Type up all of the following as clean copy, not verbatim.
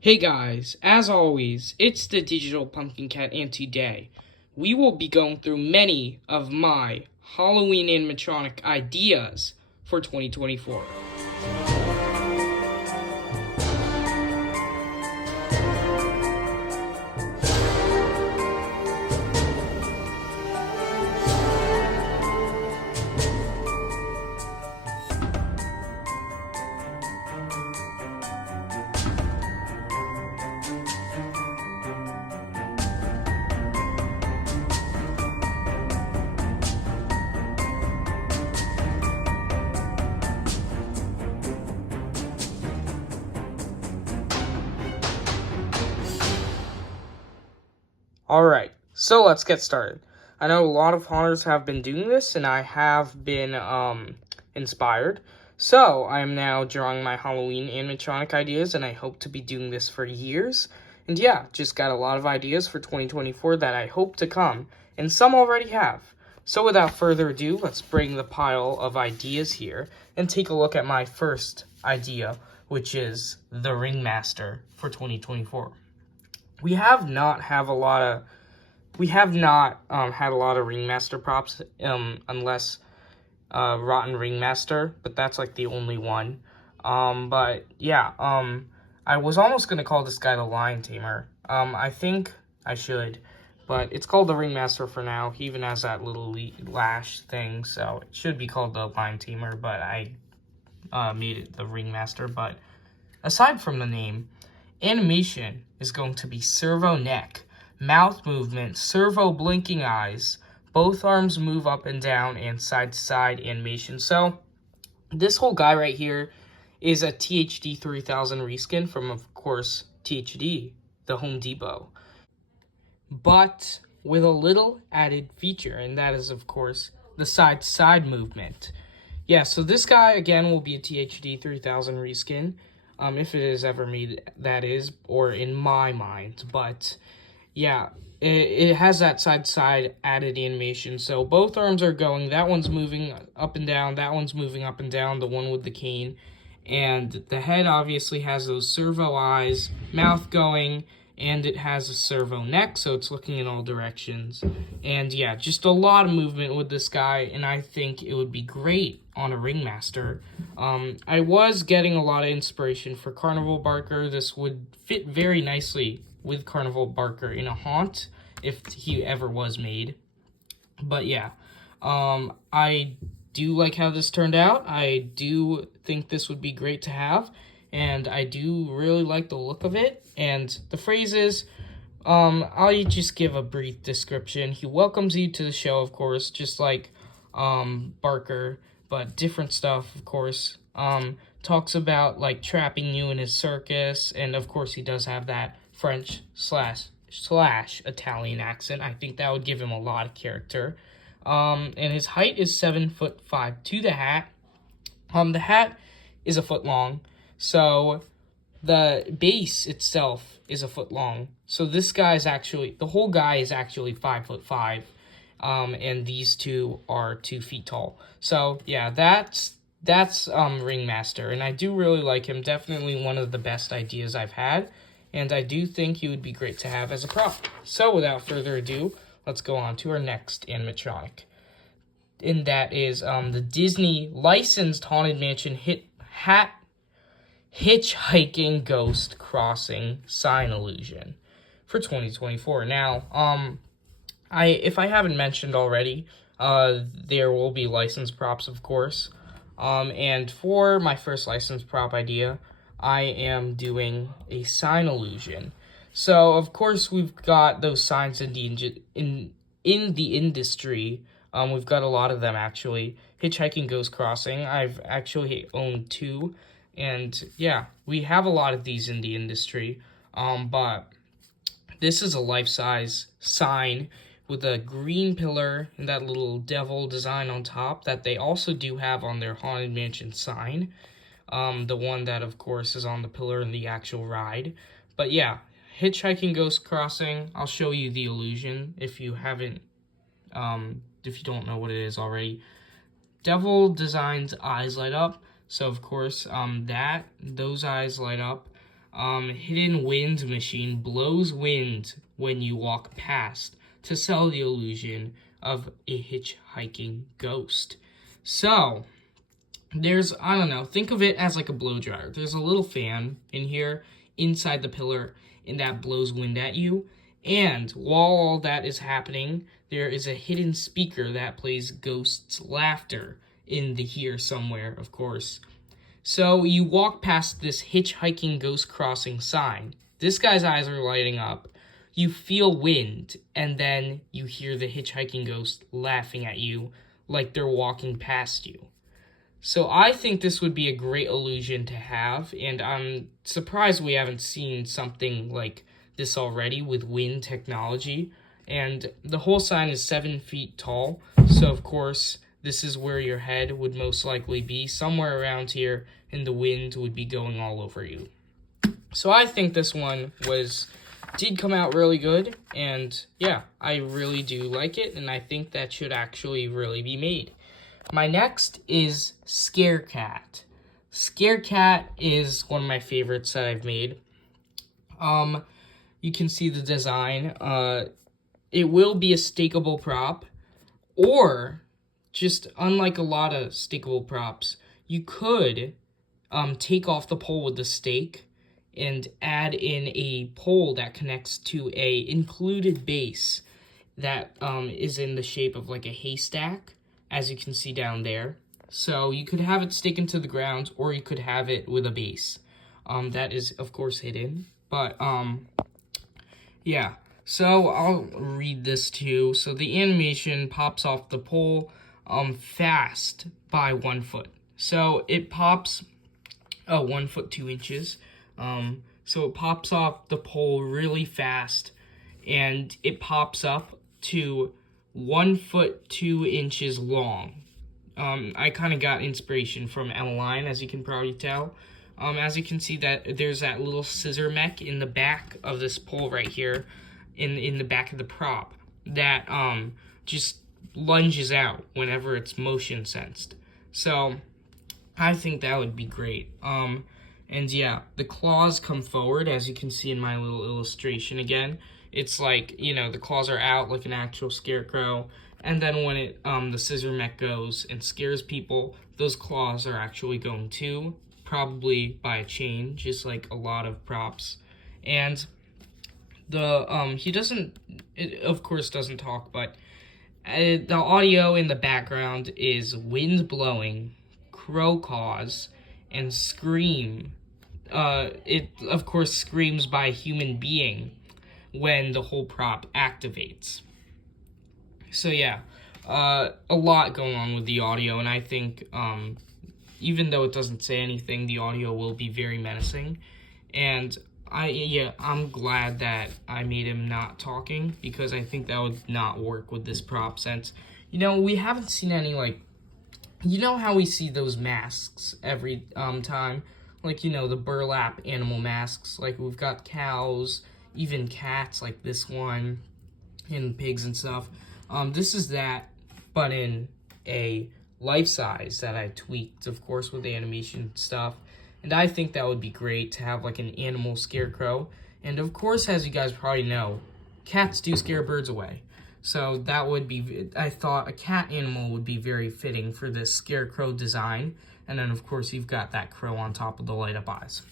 Hey guys, as always, it's the Digital Pumpkin Cat, and today we will be going through many of my Halloween animatronic ideas for 2024. Alright, so let's get started. I know a lot of haunters have been doing this, and I have been inspired. So I am now drawing my Halloween animatronic ideas, and I hope to be doing this for years. And yeah, just got a lot of ideas for 2024 that I hope to come, and some already have. So without further ado, let's bring the pile of ideas here and take a look at my first idea, which is the Ringmaster for 2024. We have not had a lot of Ringmaster props, unless Rotten Ringmaster, but that's like the only one. But yeah, I was almost gonna call this guy the Lion Tamer. I think I should, but it's called the Ringmaster for now. He even has that little lash thing, so it should be called the Lion Tamer, but I made it the Ringmaster. But aside from the name, animation is going to be servo neck, mouth movement, servo blinking eyes, both arms move up and down, and side to side animation. So this whole guy right here is a THD 3000 reskin from, of course, THD, the Home Depot, but with a little added feature, and that is, of course, the side to side movement. Yeah, so this guy, again, will be a THD 3000 reskin. If it is ever made, that is, or in my mind. But yeah, it has that side-to-side added animation. So both arms are going. That one's moving up and down. That one's moving up and down, the one with the cane. And the head obviously has those servo eyes, mouth going, and it has a servo neck, so it's looking in all directions. And yeah, just a lot of movement with this guy, and I think it would be great on a Ringmaster. I was getting a lot of inspiration for Carnival Barker. This would fit very nicely with Carnival Barker in a haunt, if he ever was made. But yeah, I do like how this turned out. I do think this would be great to have, and I do really like the look of it. And the phrases, I'll just give a brief description. He welcomes you to the show, of course, just like Barker, but different stuff, of course. Talks about like trapping you in his circus, and of course he does have that French slash Italian accent. I think that would give him a lot of character. And his height is 7'5" to the hat. The hat is a foot long, so the base itself is a foot long. So this guy is actually, the whole guy is actually 5'5", and these two are 2 feet tall. So yeah, that's Ringmaster, and I do really like him. Definitely one of the best ideas I've had, and I do think he would be great to have as a prop. So without further ado, let's go on to our next animatronic, and that is the Disney licensed Haunted Mansion hitchhiking ghost crossing sign illusion for 2024. Now, if I haven't mentioned already, there will be licensed props, of course. And for my first licensed prop idea, I am doing a sign illusion. So, of course, we've got those signs in the industry. We've got a lot of them, actually. Hitchhiking Ghost Crossing, I've actually owned 2. And yeah, we have a lot of these in the industry. But this is a life-size sign with a green pillar and that little devil design on top that they also do have on their Haunted Mansion sign. The one that, of course, is on the pillar in the actual ride. But yeah, Hitchhiking Ghost Crossing, I'll show you the illusion if you haven't, if you don't know what it is already. Devil design's eyes light up. So, of course, those eyes light up. Hidden wind machine blows wind when you walk past to sell the illusion of a hitchhiking ghost. So, I don't know, think of it as like a blow dryer. There's a little fan in here inside the pillar, and that blows wind at you. And while all that is happening, there is a hidden speaker that plays ghosts' laughter in the here somewhere, of course. So you walk past this hitchhiking ghost crossing sign. This guy's eyes are lighting up. You feel wind, and then you hear the hitchhiking ghost laughing at you like they're walking past you. So I think this would be a great illusion to have, and I'm surprised we haven't seen something like this already with wind technology. And the whole sign is 7 feet tall, so of course this is where your head would most likely be, somewhere around here, and the wind would be going all over you. So I think this one did come out really good, and yeah, I really do like it, and I think that should actually really be made. My next is Scare Cat. Scare Cat is one of my favorites that I've made. You can see the design. It will be a stakeable prop, or just unlike a lot of stakeable props, you could take off the pole with the stake and add in a pole that connects to a included base that is in the shape of like a haystack, as you can see down there. So you could have it stick into the ground, or you could have it with a base. That is, of course, hidden. But, yeah. So I'll read this to you. So the animation pops off the pole fast by 1 foot. So it pops 1 foot 2 inches. So it pops off the pole really fast, and it pops up to 1 foot 2 inches long. I kind of got inspiration from Emmeline, as you can probably tell. As you can see, that there's that little scissor mech in the back of this pole right here, in the back of the prop, that just lunges out whenever it's motion sensed. So I think that would be great. And yeah, the claws come forward, as you can see in my little illustration again. It's like, the claws are out like an actual scarecrow, and then when the scissor mech goes and scares people, those claws are actually going too, probably by a chain, just like a lot of props. And it of course doesn't talk, but the audio in the background is wind blowing, crow caws, and scream. It of course screams by a human being when the whole prop activates. So yeah, a lot going on with the audio, and I think even though it doesn't say anything, the audio will be very menacing. And I'm glad that I made him not talking, because I think that would not work with this prop, since, we haven't seen any, like, how we see those masks every time, like, the burlap animal masks, like we've got cows, even cats, like this one, and pigs and stuff. This is that, but in a life size that I tweaked, of course, with the animation stuff. And I think that would be great to have like an animal scarecrow. And of course, as you guys probably know, cats do scare birds away. So that would be, I thought a cat animal would be very fitting for this scarecrow design. And then of course, you've got that crow on top of the light up eyes.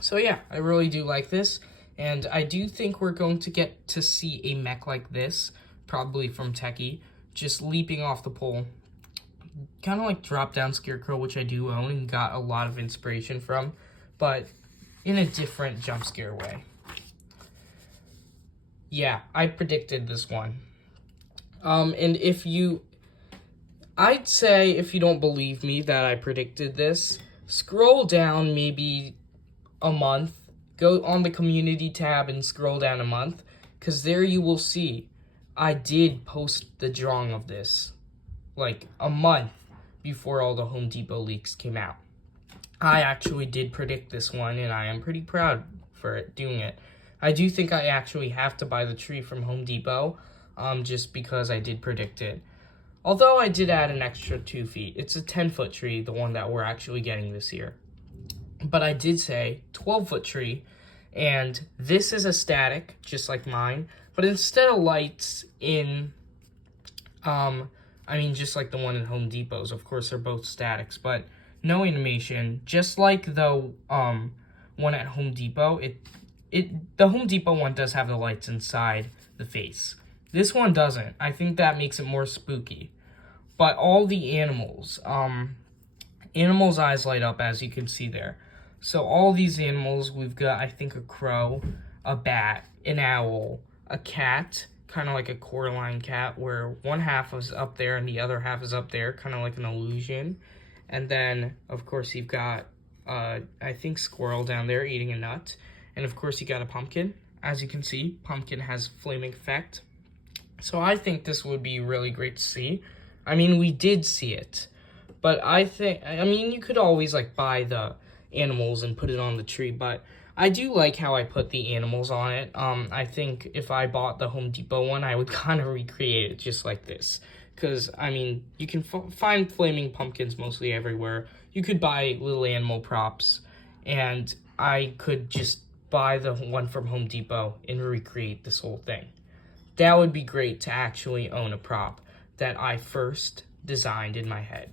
So yeah, I really do like this. And I do think we're going to get to see a mech like this, probably from Techie, just leaping off the pole. Kind of like Drop Down Scarecrow, which I do own and got a lot of inspiration from, but in a different jump scare way. Yeah, I predicted this one. And I'd say if you don't believe me that I predicted this, scroll down maybe a month, go on the community tab and scroll down a month, because there you will see I did post the drawing of this like a month before all the Home Depot leaks came out. I actually did predict this one, and I am pretty proud for doing it. I do think I actually have to buy the tree from Home Depot, just because I did predict it. Although I did add an extra 2 feet. It's a 10-foot tree, the one that we're actually getting this year. but I did say 12-foot tree, and this is a static, just like mine, but instead of lights in, just like the one in Home Depot's, of course, they're both statics, but no animation, just like the, one at Home Depot, the Home Depot one does have the lights inside the face. This one doesn't. I think that makes it more spooky. But all the animals' eyes light up, as you can see there. So all these animals, we've got, I think, a crow, a bat, an owl, a cat, kind of like a Coraline cat, where one half is up there and the other half is up there, kind of like an illusion. And then, of course, you've got, I think, squirrel down there eating a nut. And, of course, you got a pumpkin. As you can see, pumpkin has flaming effect. So I think this would be really great to see. I mean, we did see it. But you could always, like, buy the animals and put it on the tree, but I do like how I put the animals on it. I think if I bought the Home Depot one, I would kind of recreate it just like this. Because, you can find flaming pumpkins mostly everywhere. You could buy little animal props, and I could just buy the one from Home Depot and recreate this whole thing. That would be great to actually own a prop that I first designed in my head.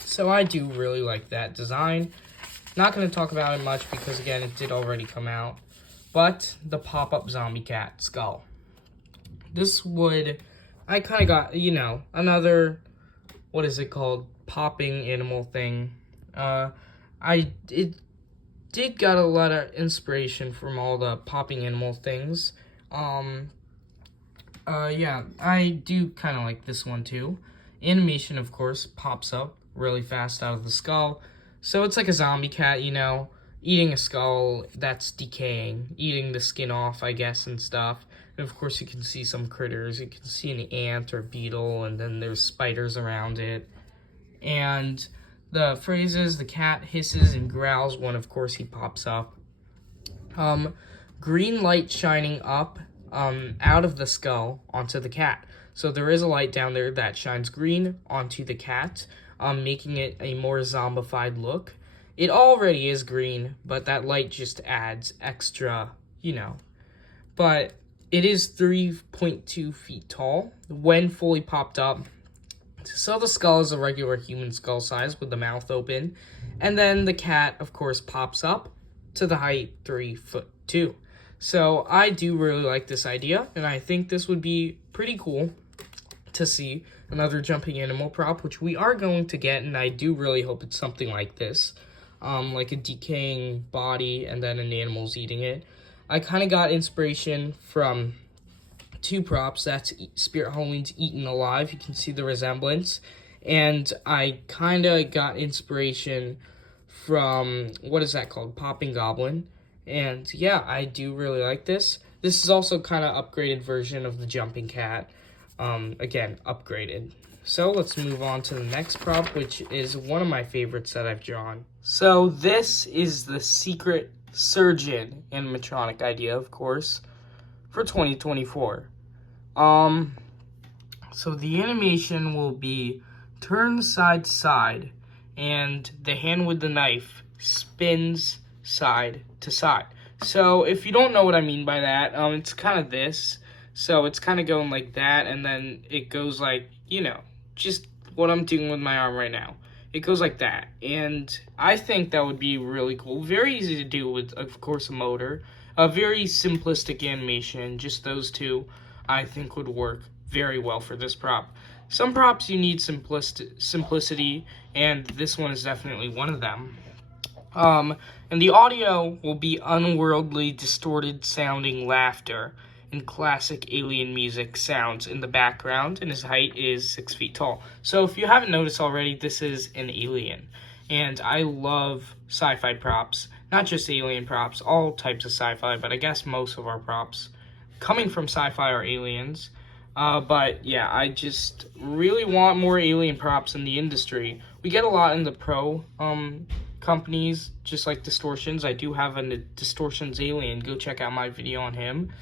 So I do really like that design. Not going to talk about it much because, again, it did already come out. But the pop-up zombie cat skull. This would, I kind of got, another, what is it called, popping animal thing. It did got a lot of inspiration from all the popping animal things. Yeah, I do kind of like this one too. Animation, of course, pops up really fast out of the skull. So it's like a zombie cat, eating a skull that's decaying, eating the skin off, I guess, and stuff. And of course, you can see some critters. You can see an ant or beetle, and then there's spiders around it. And the phrases, the cat hisses and growls when, of course, he pops up. Green light shining up out of the skull onto the cat. So there is a light down there that shines green onto the cat, making it a more zombified look. It already is green, but that light just adds extra, But it is 3.2 feet tall when fully popped up. So the skull is a regular human skull size with the mouth open. And then the cat, of course, pops up to the height 3'2". So I do really like this idea, and I think this would be pretty cool to see another jumping animal prop, which we are going to get, and I do really hope it's something like this. Like a decaying body and then an animal's eating it. I kind of got inspiration from two props. That's Spirit Halloween's Eaten Alive. You can see the resemblance. And I kind of got inspiration from, what is that called? Popping Goblin. And yeah, I do really like this. This is also kind of upgraded version of the jumping cat. Again, upgraded. So let's move on to the next prop, which is one of my favorites that I've drawn. So this is the Secret Surgeon animatronic idea, of course, for 2024. So the animation will be turned side to side, and the hand with the knife spins side to side. So if you don't know what I mean by that, it's kind of this. So it's kind of going like that, and then it goes like, just what I'm doing with my arm right now. It goes like that, and I think that would be really cool. Very easy to do with, of course, a motor. A very simplistic animation, just those two, I think would work very well for this prop. Some props you need simplicity, and this one is definitely one of them. And the audio will be unworldly, distorted sounding laughter and classic alien music sounds in the background, and his height is 6 feet tall. So if you haven't noticed already, this is an alien. And I love sci-fi props, not just alien props, all types of sci-fi, but I guess most of our props coming from sci-fi are aliens. But yeah, I just really want more alien props in the industry. We get a lot in the pro companies, just like Distortions. I do have a Distortions alien. Go check out my video on him.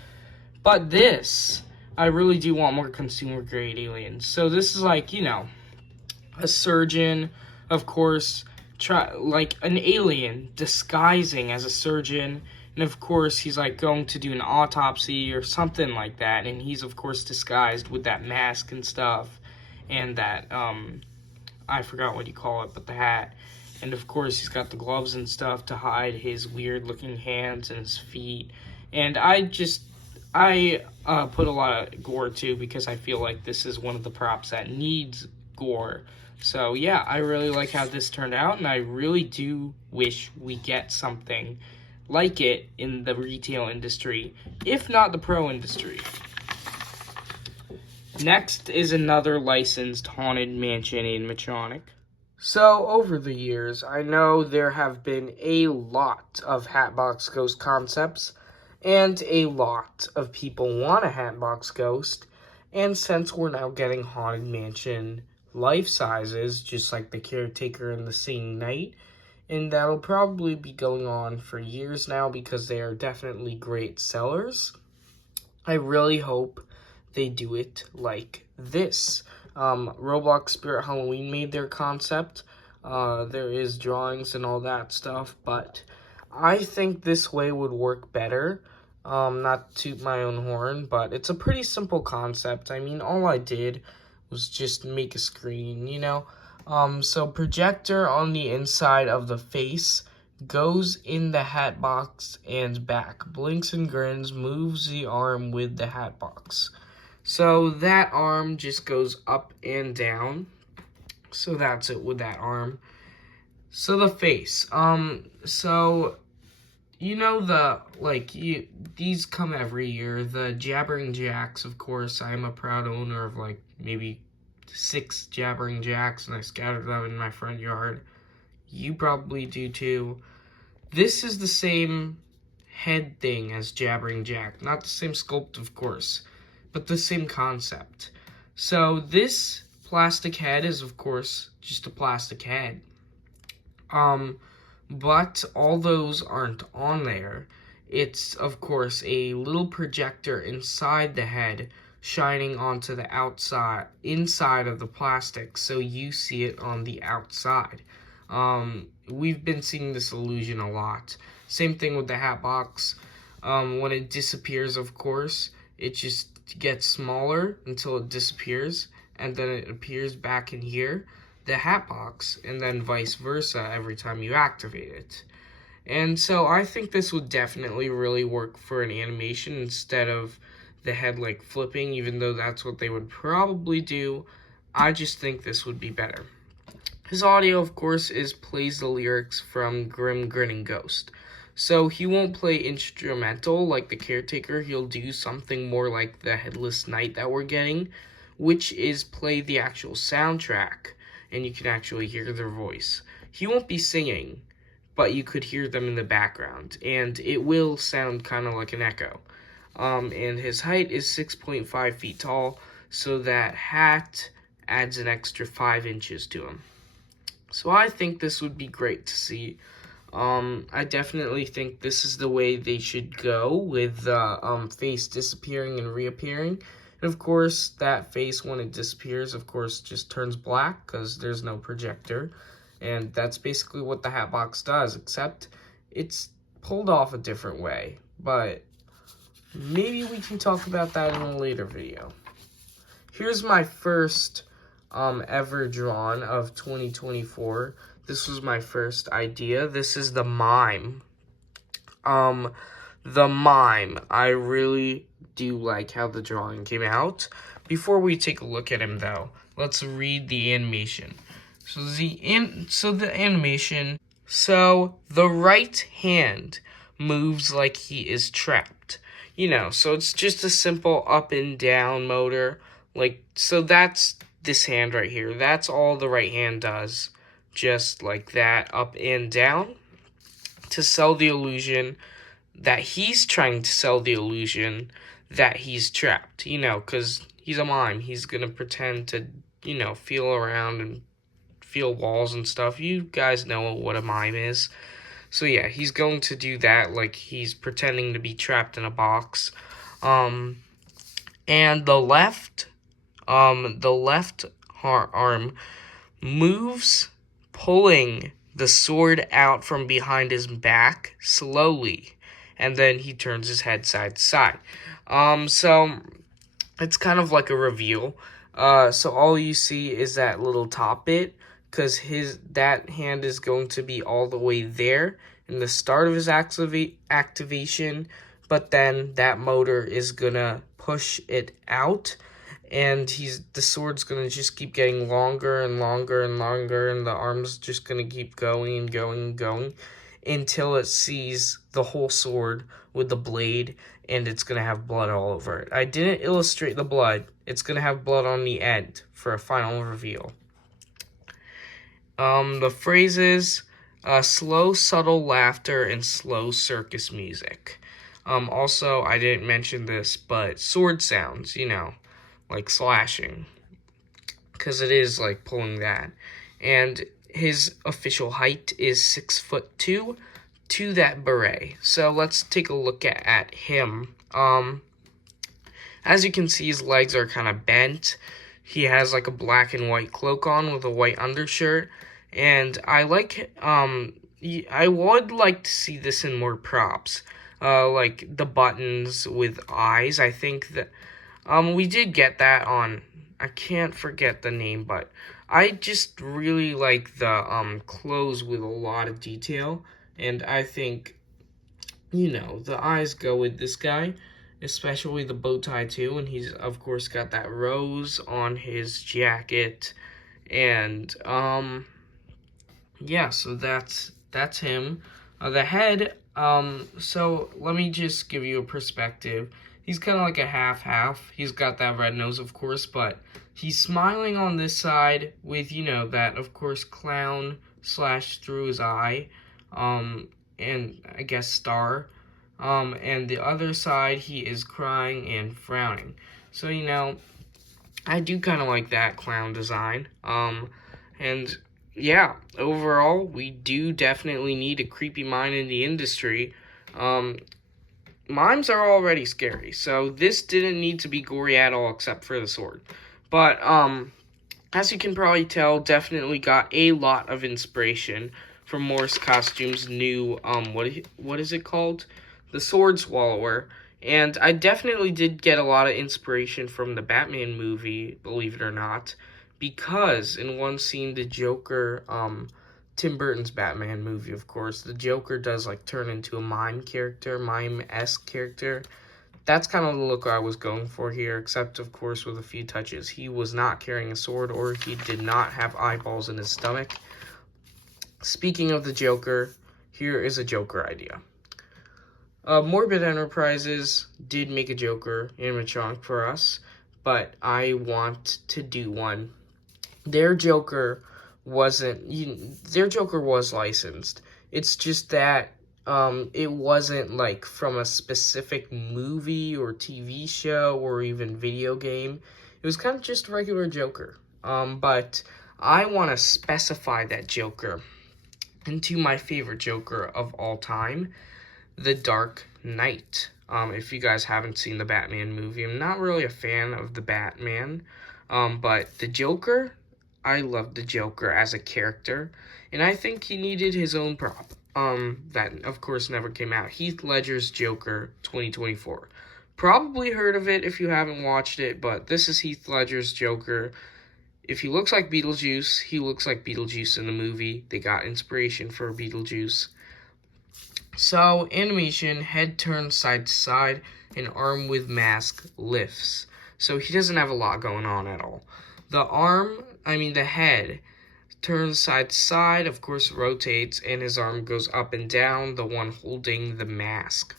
But this, I really do want more consumer-grade aliens. So this is like, a surgeon, of course, like an alien disguising as a surgeon, and of course he's like going to do an autopsy or something like that, and he's of course disguised with that mask and stuff, and that I forgot what you call it, but the hat. And of course, he's got the gloves and stuff to hide his weird looking hands and his feet. And I put a lot of gore too because I feel like this is one of the props that needs gore. So yeah, I really like how this turned out, and I really do wish we get something like it in the retail industry, if not the pro industry. Next is another licensed Haunted Mansion animatronic. So, over the years, I know there have been a lot of Hatbox Ghost concepts, and a lot of people want a Hatbox Ghost, and since we're now getting Haunted Mansion life sizes, just like the Caretaker and the Singing Knight, and that'll probably be going on for years now because they are definitely great sellers, I really hope they do it like this. Roblox Spirit Halloween made their concept. There is drawings and all that stuff, but I think this way would work better. Not to toot my own horn, but it's a pretty simple concept. I mean, all I did was just make a screen, you know? So projector on the inside of the face goes in the hat box and back. Blinks and grins, moves the arm with the hat box. So that arm just goes up and down. So that's it with that arm. So the face. So you know these come every year. The Jabbering Jacks, of course. I'm a proud owner of like maybe 6 Jabbering Jacks, and I scattered them in my front yard. You probably do too. This is the same head thing as Jabbering Jack. Not the same sculpt, of course, but the same concept. So this plastic head is, of course, just a plastic head. But all those aren't on there. It's, of course, a little projector inside the head shining onto the inside of the plastic, so you see it on the outside. We've been seeing this illusion a lot. Same thing with the hat box. When it disappears, of course, it just gets smaller until it disappears, and then it appears back in here, the hat box, and then vice versa every time you activate it. And so I think this would definitely really work for an animation instead of the head like flipping, even though that's what they would probably do. I just think this would be better. His audio, of course, plays the lyrics from Grim Grinning Ghost. So he won't play instrumental like the Caretaker. He'll do something more like the Headless Knight that we're getting, which is play the actual soundtrack, and you can actually hear their voice. He won't be singing, but you could hear them in the background, and it will sound kind of like an echo. And his height is 6.5 feet tall, so that hat adds an extra 5 inches to him. So I think this would be great to see. I definitely think this is the way they should go, with the face disappearing and reappearing. And of course, that face, when it disappears, of course, just turns black because there's no projector. And that's basically what the hat box does, except it's pulled off a different way. But maybe we can talk about that in a later video. Here's my first ever drawn of 2024. This was my first idea. This is the mime. The mime. I really do like how the drawing came out. Before we take a look at him, though, let's read the animation. So the animation. So the right hand moves like he is trapped. You know, so it's just a simple up and down motor. Like, so that's this hand right here. That's all the right hand does. Just like that, up and down. To sell the illusion that he's trying to sell the illusion that he's trapped. You know, because he's a mime. He's going to pretend to, you know, feel around and feel walls and stuff. You guys know what a mime is. So yeah, he's going to do that, like he's pretending to be trapped in a box. And the left arm moves, pulling the sword out from behind his back slowly, and then he turns his head side to side. So it's kind of like a reveal. So all you see is that little top bit, because that hand is going to be all the way there in the start of his activation, but then that motor is gonna push it out, and the sword's gonna just keep getting longer and longer and longer, and the arm's just gonna keep going and going and going until it sees the whole sword with the blade, and it's gonna have blood all over it. I didn't illustrate the blood. It's gonna have blood on the end for a final reveal. The phrases, slow, subtle laughter and slow circus music. Also, I didn't mention this, but sword sounds, like slashing, because it is like pulling that. And his official height is 6'2" to that beret. So let's take a look at him. As you can see, his legs are kind of bent. He has like a black and white cloak on with a white undershirt, and I would like to see this in more props, like the buttons with eyes. I think that we did get that on, I can't forget the name, but I just really like the clothes with a lot of detail, and I think, the eyes go with this guy, especially the bow tie too, and he's of course got that rose on his jacket, and yeah, so that's him. The head, so let me just give you a perspective. He's kind of like a half-half. He's got that red nose, of course, but he's smiling on this side with, that, of course, clown slash through his eye, and I guess star. And the other side, he is crying and frowning. So, I do kind of like that clown design. And yeah, overall, we do definitely need a creepy mime in the industry. Mimes are already scary, so this didn't need to be gory at all except for the sword. But, as you can probably tell, definitely got a lot of inspiration from Morris Costumes' new, what is it called? The Sword Swallower. And I definitely did get a lot of inspiration from the Batman movie, believe it or not, because in one scene, the Joker, Tim Burton's Batman movie, of course, the Joker does, turn into a mime-esque character. That's kind of the look I was going for here, except, of course, with a few touches. He was not carrying a sword, or he did not have eyeballs in his stomach. Speaking of the Joker, here is a Joker idea. Morbid Enterprises did make a Joker animatronic for us, but I want to do one. Their Joker was licensed. It's just that it wasn't from a specific movie or TV show or even video game. It was kind of just a regular Joker. But I want to specify that Joker into my favorite Joker of all time, The Dark Knight. If you guys haven't seen the Batman movie, I'm not really a fan of the Batman, but the Joker, I love the Joker as a character, and I think he needed his own prop, that of course never came out. Heath Ledger's Joker 2024. Probably heard of it if you haven't watched it, but this is Heath Ledger's Joker. If he looks like Beetlejuice, he looks like Beetlejuice in the movie. They got inspiration for Beetlejuice. So, animation, head turns side to side, and arm with mask lifts. So he doesn't have a lot going on at all. The head turns side to side, of course rotates, and his arm goes up and down, the one holding the mask.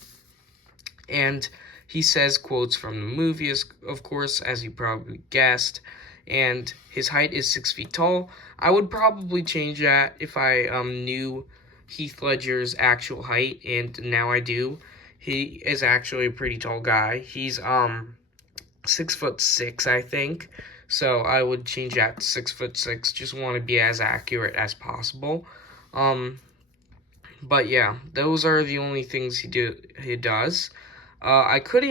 And he says quotes from the movie, of course, as you probably guessed, and his height is 6 feet tall. I would probably change that if I knew Heath Ledger's actual height, and now I do. He is actually a pretty tall guy. He's 6'6", I think. So I would change that to 6'6". Just want to be as accurate as possible. But yeah, those are the only things he does. I could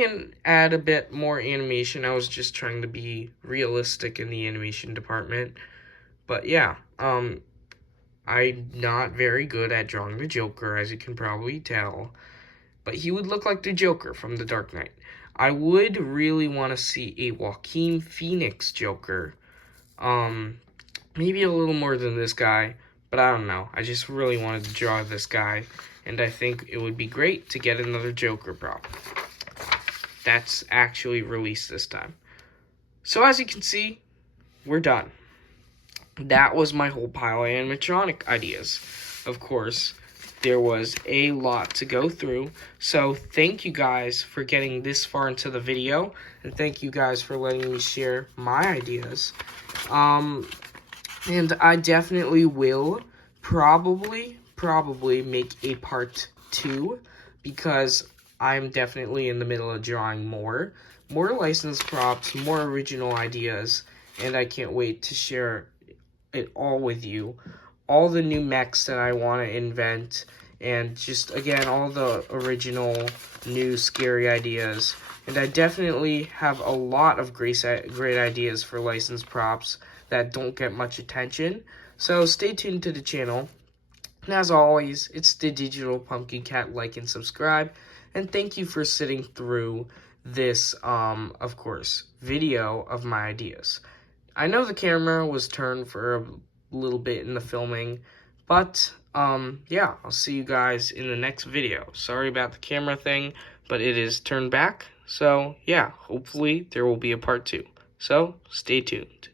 add a bit more animation. I was just trying to be realistic in the animation department. But yeah, I'm not very good at drawing the Joker, as you can probably tell, but he would look like the Joker from The Dark Knight. I would really want to see a Joaquin Phoenix Joker. Maybe a little more than this guy, but I don't know. I just really wanted to draw this guy, and I think it would be great to get another Joker prop that's actually released this time. So as you can see, we're done. That was my whole pile of animatronic ideas. Of course, there was a lot to go through, so thank you guys for getting this far into the video, and thank you guys for letting me share my ideas. And I definitely will probably make a part 2, because I'm definitely in the middle of drawing more licensed props, more original ideas, and I can't wait to share it all with you. All the new mechs that I want to invent, and just, again, all the original new scary ideas. And I definitely have a lot of great ideas for licensed props that don't get much attention. So stay tuned to the channel. And as always, it's the Digital Pumpkin Cat. Like and subscribe. And thank you for sitting through this, of course, video of my ideas. I know the camera was turned for a little bit in the filming, but, yeah, I'll see you guys in the next video. Sorry about the camera thing, but it is turned back. So, yeah, hopefully there will be a part 2. So, stay tuned.